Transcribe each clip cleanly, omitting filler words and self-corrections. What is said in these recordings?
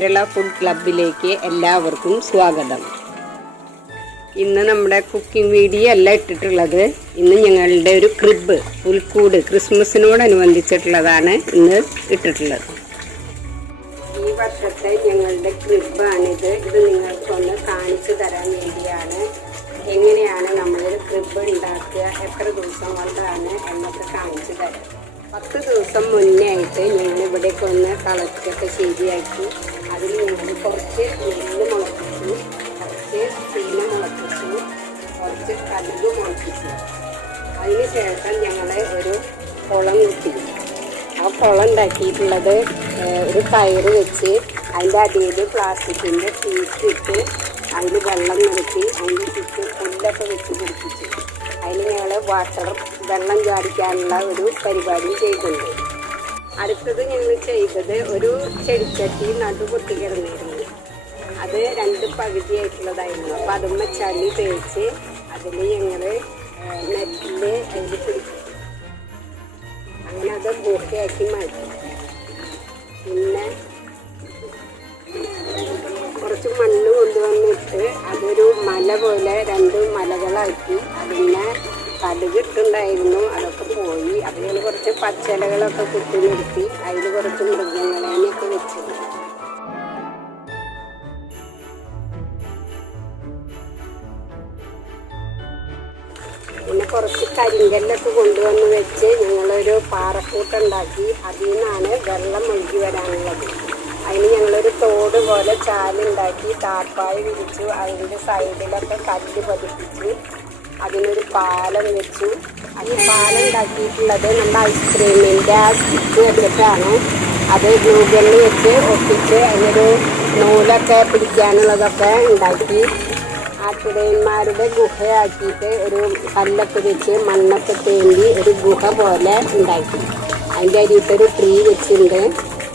Kerala food ക്ലബിലേക്ക് എല്ലാവർക്കും സ്വാഗതം. ഇന്ന് നമ്മുടെ കുക്കിംഗ് വീഡിയോ അല്ല ഇട്ടിട്ടുള്ളത്. ഇന്ന് ഞങ്ങളുടെ ഒരു ക്രിബ് പുൽക്കൂട് ക്രിസ്മസിനോടനുബന്ധിച്ചിട്ടുള്ളതാണ് ഇന്ന് ഇട്ടിട്ടുള്ളത്. ഈ വർഷത്തെ ഞങ്ങളുടെ ക്രിബാണിത്. ഇത് നിങ്ങൾക്കൊന്ന് കാണിച്ചു തരാൻ വേണ്ടിയാണ്. എങ്ങനെയാണ് നമ്മളൊരു ക്രിബ് ഉണ്ടാക്കുക, എത്ര ദിവസം കൊണ്ടാണ് എന്നൊക്കെ കാണിച്ചു തരാം. 10 ദിവസം മുന്നേ ആയിട്ട് ഞങ്ങൾ ഇവിടേക്ക് ഒന്ന് കളച്ചൊക്കെ ശരിയാക്കി. അതിൽ ഞങ്ങൾ കുറച്ച് നെല്ല് മുളപ്പിച്ചു, കുറച്ച് ചീന മുളപ്പിച്ചു, കുറച്ച് കടുക് മുളപ്പിച്ചു. അതിന് ശേഷം ഞങ്ങൾ ഒരു കുളം കുത്തി. ആ കുളം ഉണ്ടാക്കിയിട്ടുള്ളത് ഒരു കയറ് വെച്ച് അതിൻ്റെ അടിയിൽ പ്ലാസ്റ്റിക്കിൻ്റെ ഷീറ്റ് ഇട്ട് അതിൽ വെള്ളം നിറച്ച് അതിൻ്റെ ചുറ്റും പുല്ലൊക്കെ വെച്ച് പിടിപ്പിച്ചു. അതിന് ഞങ്ങൾ വെള്ളം ചാടിക്കാനുള്ള ഒരു പരിപാടി ചെയ്തിട്ടുണ്ട്. അടുത്തത് ഞങ്ങൾ ചെയ്തത് ഒരു ചെടിച്ചട്ടി നടുപൊട്ടി കിടന്നിരുന്നു. അത് 2 പകുതിയായിട്ടുള്ളതായിരുന്നു. അപ്പോൾ അതുമ്മ ചളി തേച്ച് അതിൽ ഞങ്ങൾ നെറ്റിൽ അതിൽ പിടിച്ചു. അങ്ങനെ അത് ബോക്കയാക്കി മാറ്റി. പിന്നെ കുറച്ച് മണ്ണ് കൊണ്ടുവന്നിട്ട് അതൊരു മല പോലെ 2 മലകളാക്കി. അതിനെ കടുകിട്ടുണ്ടായിരുന്നു, അതൊക്കെ പോയി. അതിൽ കുറച്ച് പച്ചിലകളൊക്കെ കുത്തി നിർത്തി അതിൽ കുറച്ച് മൃഗങ്ങളെയൊക്കെ വെച്ചു. പിന്നെ കുറച്ച് കരിങ്കല്ലൊക്കെ കൊണ്ടുവന്ന് വെച്ച് ഞങ്ങളൊരു പാറക്കൂട്ടുണ്ടാക്കി. അതിൽ നിന്നാണ് വെള്ളം ഒഴുകി വരാനുള്ളത്. അതിന് ഞങ്ങളൊരു തോട് പോലെ ചാലുണ്ടാക്കി താപ്പായ വിരിച്ചു. അതിൻ്റെ സൈഡിലൊക്കെ കല്ല് പതിപ്പിച്ചു. അതിനൊരു പാലം വെച്ചു. അത് പാലം ഉണ്ടാക്കിയിട്ടുള്ളത് നമ്മുടെ ഐസ്ക്രീമിൻ്റെ ആ സ്റ്റിച്ച് വെച്ചിട്ടാണ്. അത് ഗ്ലൂഗണ്ണ് വെച്ച് ഒട്ടിച്ച് അതിനൊരു നൂലൊക്കെ പിടിക്കാനുള്ളതൊക്കെ ഉണ്ടാക്കി. ആട്ടിടയന്മാരുടെ ഗുഹയാക്കിയിട്ട് ഒരു കല്ലൊക്കെ വെച്ച് മണ്ണൊക്കെ തേണ്ടി ഒരു ഗുഹ പോലെ ഉണ്ടാക്കി. അതിൻ്റെ അരിയിട്ടൊരു ട്രീ വെച്ചിട്ടുണ്ട്.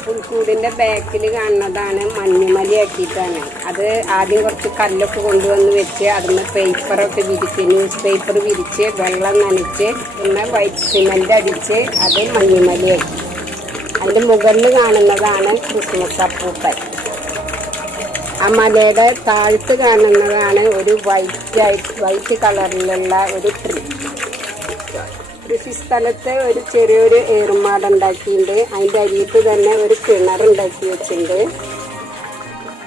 പുൽക്കൂടിൻ്റെ ബാക്കിൽ കാണുന്നതാണ് മഞ്ഞുമലയാക്കിയിട്ടാണ്. അത് ആദ്യം കുറച്ച് കല്ലൊക്കെ കൊണ്ടുവന്ന് വെച്ച് അതിന് പേപ്പറൊക്കെ വിരിച്ച് ന്യൂസ് പേപ്പർ വിരിച്ച് വെള്ളം നനച്ച് പിന്നെ വൈറ്റ് സിമെൻ്റ് അടിച്ച് അത് മഞ്ഞുമലയാക്കി. അതിൻ്റെ മുകളിൽ കാണുന്നതാണ് ക്രിസ്മസ് അപ്പൂപ്പൻ. ആ മലയുടെ താഴത്ത് കാണുന്നതാണ് ഒരു വൈറ്റ് കളറിലുള്ള ഒരു ട്രീ. കൃഷിസ്ഥലത്ത് ഒരു ചെറിയൊരു ഏറുമാടുണ്ടാക്കിയിട്ടുണ്ട്. അതിൻ്റെ അരിയിട്ട് തന്നെ ഒരു കിണറുണ്ടാക്കി വെച്ചിട്ടുണ്ട്.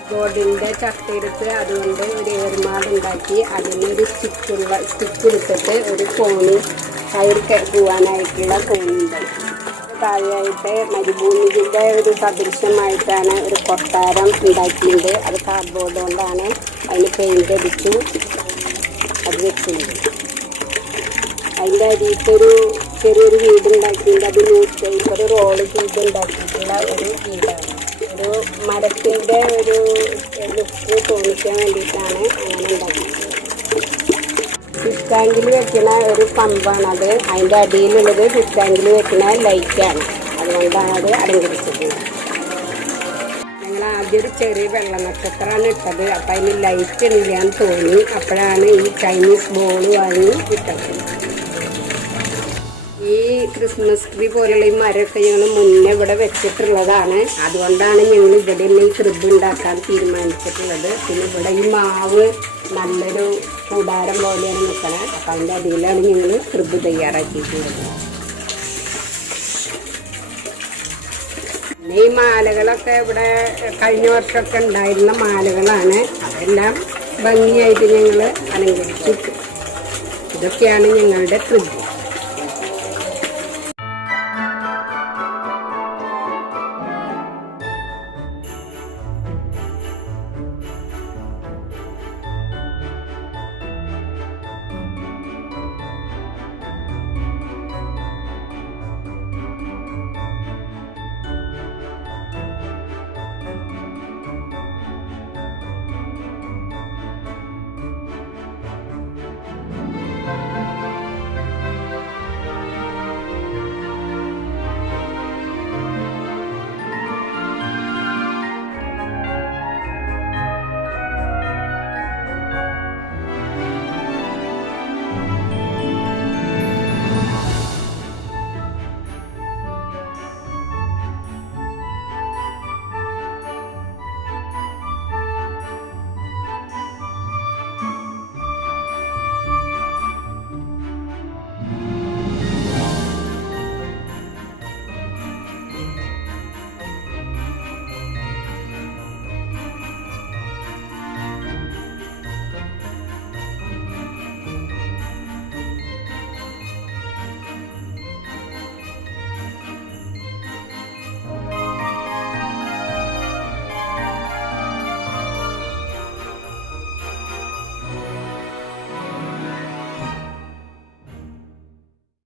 ബോർഡിൻ്റെ ചട്ടയെടുത്ത് അതുകൊണ്ട് ഒരു ഏറുമാടുണ്ടാക്കി അതിനൊരു സ്റ്റിച്ചിലിട്ടിട്ട് ഒരു കോണി കയർ പോവാനായിട്ടുള്ള കോണിയുണ്ടാക്കി. താഴെയായിട്ട് മരുഭൂമിയുടെ ഒരു സദൃശ്യമായിട്ടാണ് ഒരു കൊട്ടാരം ഉണ്ടാക്കിയിട്ടുണ്ട്. അത് കാർഡ്ബോർഡ് കൊണ്ടാണ്. അതിന് പെയിൻ്റ് അടിച്ചു അത് വെച്ചിട്ടുണ്ട്. അതിൻ്റെ അരിയിട്ടൊരു ചെറിയൊരു വീടുണ്ടാക്കിയിട്ടുണ്ട്. അത് ന്യൂസ് പേപ്പർ റോള് ചെയ്തുണ്ടാക്കിയിട്ടുള്ള ഒരു വീടാണ്. ഒരു മരത്തിൻ്റെ ഒരു ലുക്ക് തോന്നിക്കാൻ വേണ്ടിയിട്ടാണ് അങ്ങനെ ഉണ്ടാക്കിയത്. ഫിഷ് ടാങ്കിൽ വെക്കുന്ന ഒരു പമ്പാണത്. അതിൻ്റെ അടിയിലുള്ളത് ഫിഷ് ടാങ്കിൽ വെക്കുന്ന ലൈറ്റാണ്. അതുകൊണ്ടാണ് അത് അലങ്കരിച്ചിട്ടുള്ളത്. ഞങ്ങൾ ആദ്യം ഒരു ചെറിയ വെള്ള നക്ഷത്രമാണ് ഇട്ടത്. അപ്പം അതിന് ലൈറ്റ് ഇല്ലാന്ന് തോന്നി. അപ്പോഴാണ് ഈ ചൈനീസ് ബോൾ വാങ്ങി ഇട്ടത്. ഈ ക്രിസ്മസ് ട്രീ പോലുള്ള ഈ മരമൊക്കെ ഞങ്ങൾ മുന്നേ ഇവിടെ വെച്ചിട്ടുള്ളതാണ്. അതുകൊണ്ടാണ് ഞങ്ങൾ ഇവിടെ തന്നെ ഈ ക്രിബ് ഉണ്ടാക്കാൻ തീരുമാനിച്ചിട്ടുള്ളത്. പിന്നെ ഇവിടെ ഈ മാവ് നല്ലൊരു കൂടാരം പോലെയാണ് നിൽക്കുന്നത്. അപ്പം അതിൻ്റെ അടിയിലാണ് ഞങ്ങൾ ക്രിബ് തയ്യാറാക്കിയിട്ടുള്ളത്. പിന്നെ ഈ മാലകളൊക്കെ ഇവിടെ കഴിഞ്ഞ വർഷമൊക്കെ ഉണ്ടായിരുന്ന മാലകളാണ്. അതെല്ലാം ഭംഗിയായിട്ട് ഞങ്ങൾ അലങ്കരിച്ചിട്ട്. ഇതൊക്കെയാണ് ഞങ്ങളുടെ ക്രിബ്.